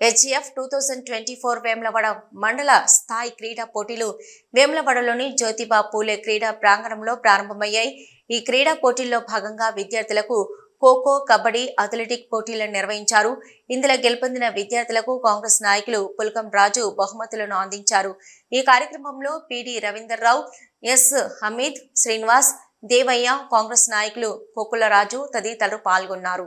HF two thousand twenty four Vemulawada మండల స్థాయి క్రీడా పోటీలు వేములవాడలోని జ్యోతిబా పూలే క్రీడా ప్రాంగణంలో ప్రారంభమయ్యాయి. ఈ క్రీడా పోటీల్లో భాగంగా విద్యార్థులకు ఖోఖో కబడ్డీ అథ్లెటిక్ పోటీలను నిర్వహించారు. ఇందులో గెలుపొందిన విద్యార్థులకు కాంగ్రెస్ నాయకులు పుల్కం రాజు బహుమతులను అందించారు. ఈ కార్యక్రమంలో పిడి రవీందర్రావు ఎస్ హమీద్ శ్రీనివాస్ దేవయ్య కాంగ్రెస్ నాయకులు కోకుల రాజు తదితరులు పాల్గొన్నారు.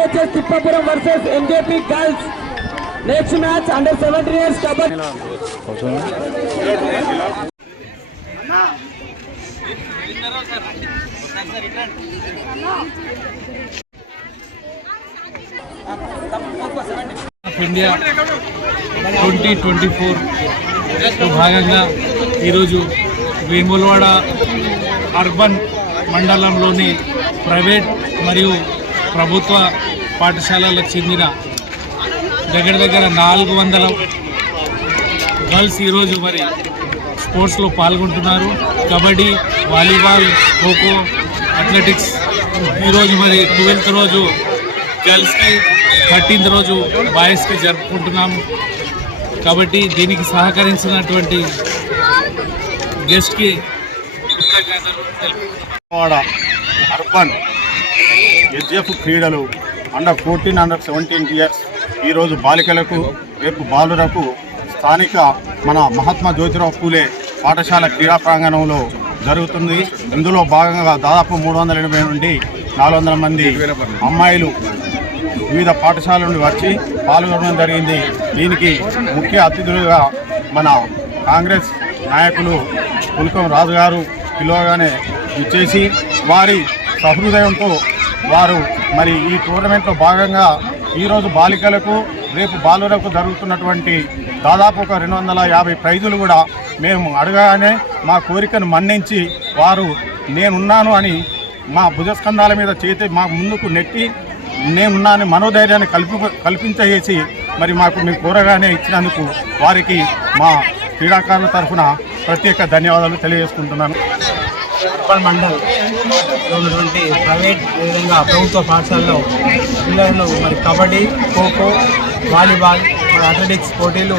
SS Thippapuram versus MJP girls next match under seventy years kabaddi India twenty twenty four భాగంగా ఈరోజు వేములవాడ అర్బన్ మండలంలోని ప్రైవేట్ మరియు ప్రభుత్వ పాఠశాలలకు చెందిన దగ్గర దగ్గర నాలుగు వందల గర్ల్స్ ఈరోజు మరి స్పోర్ట్స్లో పాల్గొంటున్నారు. కబడ్డీ వాలీబాల్ ఖోఖో అథ్లెటిక్స్ ఈరోజు మరి ట్వెల్త్ రోజు గర్ల్స్కి థర్టీన్త్ రోజు బాయ్స్కి జరుపుకుంటున్నాము కాబట్టి దీనికి సహకరించినటువంటి గెస్ట్కి అర్బన్ హెచ్ఎఫ్ క్రీడలు under fourteen under seventeen years. ఈరోజు బాలికలకు రేపు బాలురకు స్థానిక మన మహాత్మా జ్యోతిరావు పూలే పాఠశాల క్రీడా ప్రాంగణంలో జరుగుతుంది. ఇందులో భాగంగా దాదాపు మూడు వందల ఎనభై నుండి నాలుగు వందల మంది అమ్మాయిలు వివిధ పాఠశాల నుండి వచ్చి పాల్గొనడం జరిగింది. దీనికి ముఖ్య అతిథులుగా మన కాంగ్రెస్ నాయకులు పుల్కం రాజు గారు పిలువగానే ఇచ్చేసి వారి సహృదయంతో వారు మరి ఈ టోర్నమెంట్లో భాగంగా ఈరోజు బాలికలకు రేపు బాలులకు జరుగుతున్నటువంటి దాదాపు ఒక రెండు వందల యాభై ప్రైజులు కూడా మేము అడగానే మా కోరికను మన్నించి వారు నేనున్నాను అని మా భుజస్కంధాల మీద చేతి మా ముందుకు నెట్టి నేనున్నాను మనోధైర్యాన్ని కల్పి కల్పించేసి మరి మాకు మేము కోరగానే ఇచ్చినందుకు వారికి మా క్రీడాకారుల తరఫున ప్రత్యేక ధన్యవాదాలు తెలియజేసుకుంటున్నాను. అర్బన్ మండల్. ఉన్నటువంటి ప్రైవేట్ విధంగా ప్రభుత్వ పాఠశాలలో పిల్లలను మరి కబడ్డీ ఖోఖో వాలీబాల్ మరి అథ్లెటిక్స్ పోటీలు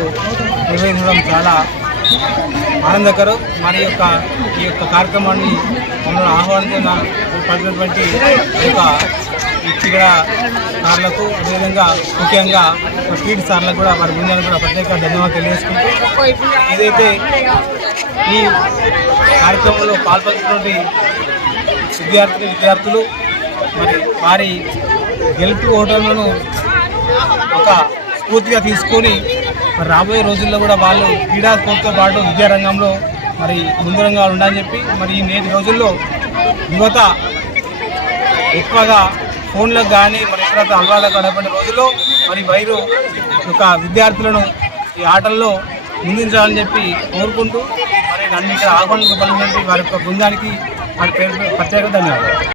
నిర్వహించడం చాలా ఆనందకరం. మరి యొక్క ఈ యొక్క కార్యక్రమాన్ని మమ్మల్ని ఆహ్వానించిన పడినటువంటి ఈ యొక్క ఈ సార్లకు అదేవిధంగా ముఖ్యంగా పీటీ సార్లకు కూడా వారి బృందానికి కూడా ప్రత్యేక ధన్యవాదాలు తెలియజేసుకుంటూ ఏదైతే ఈ కార్యక్రమంలో పాల్పంచుకున్నటువంటి విద్యార్థులు విద్యార్థులు మరి వారి గెలుపు ఓటర్లను ఒక స్ఫూర్తిగా తీసుకొని మరి రాబోయే రోజుల్లో కూడా వాళ్ళు క్రీడా స్ఫూర్తితో పాటు విద్యారంగంలో మరి ముందరంగా ఉండాలని చెప్పి మరి ఈ నేటి రోజుల్లో యువత ఎక్కువగా ఫోన్లకు కానీ మరి ఇతర అలవాట్లకు గడపడిన రోజుల్లో మరి వైరు ఒక విద్యార్థులను ఈ ఆటల్లో ముందుంచాలని చెప్పి కోరుకుంటూ మరి నన్ను ఇక్కడ ఆహ్వానించబడినటువంటి వారి యొక్క బృందానికి వారి పేరు ప్రత్యేక ధన్యవాదాలు.